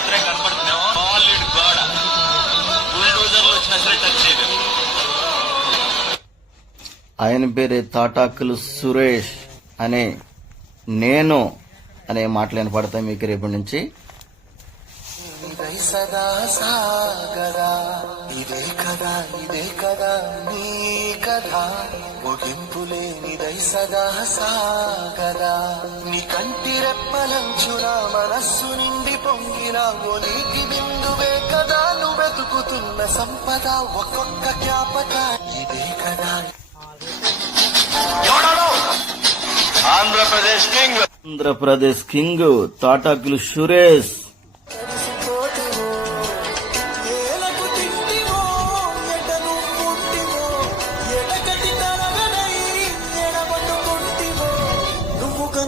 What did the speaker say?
మాత్రమే కనపడుతున్నాము. సాలిడ్ గోడ, బుల్డోజర్లు వచ్చినా సరే టచ్ చేయలేదు. ఆయన పేరే తాటాకులు సురేష్ అనే నేను అనే మాటలు వినపడతాయి మీకు రేపటి నుంచి. సదా సాగరా ఇదే కదా నీ కదా ముగింపులేనిదై సదా సాగరా నీ కంటి రెప్పలంచున మనస్సు నిండి పొంగిన నీటి బిందువే కదా నువ్వు వెతుకుతున్న సంపద ఒక్కొక్క జ్ఞాపక ఇదే కదా. ఆంధ్రప్రదేశ్ కింగ్ ఆంధ్రప్రదేశ్ కింగ్ తాటాకులు సురేష్.